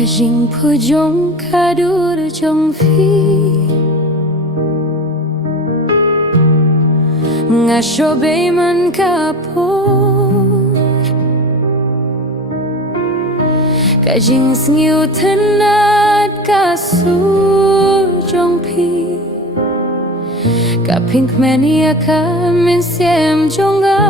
Kajing pujong kadur jong fi Ngasobe man kapor Kajing sngiu tenat kasur jong pi Kapink menia ka min siem jonga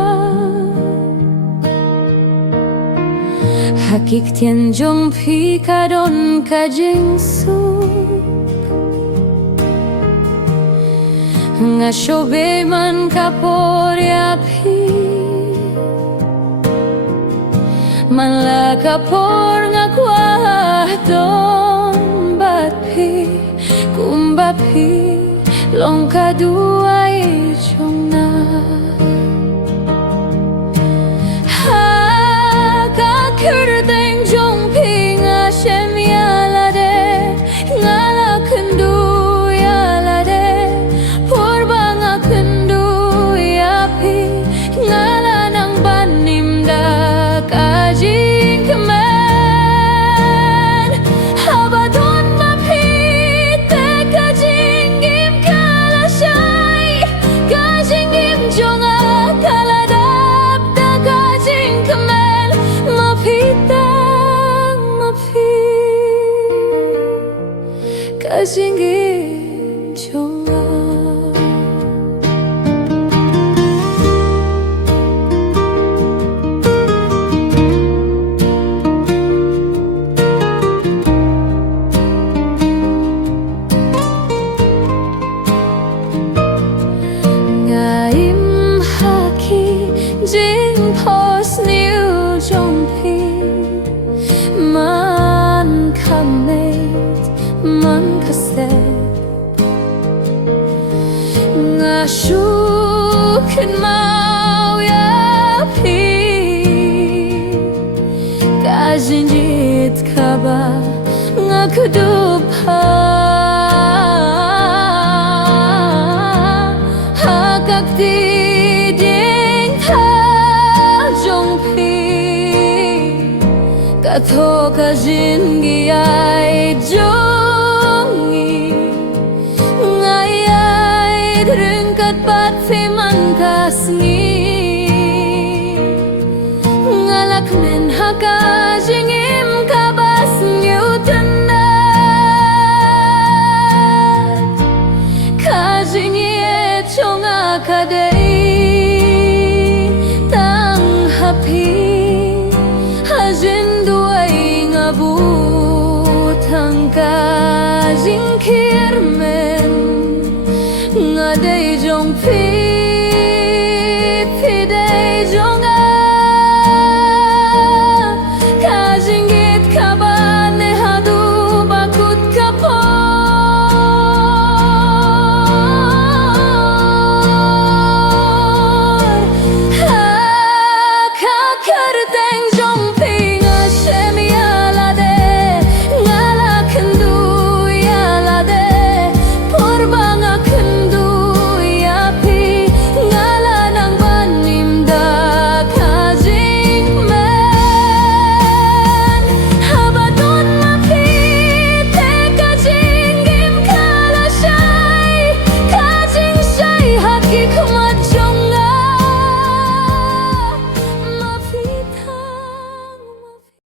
Hakik tien jong pi kadon kajing sup Ngasobe man kapor ya pi Man la kapor ngakwah don bat pi Kumba pi long kadua i jong na Kerdeng jong pi nga shem yalade ngala kendu yalade purba nga kendu yapi ngala nang banim da kajing kemen habadon mapi te kajing im kala shai kajing im jonga kala dap da kajing kemen Kajing im jonga Ngaim haki jing pos niu jong pi Man kameit man kasep Ngashukin mau ya pi Kajinjit kaba ngakudup Hakak diding ta jong pi Kato kajin giyay jongi Ngayay ringkat pat fiman kasngi Ngalak men hakajing im kabas ngiutanat Kajing ye chong akadei tang hapi Hajin duay ngabutang kajing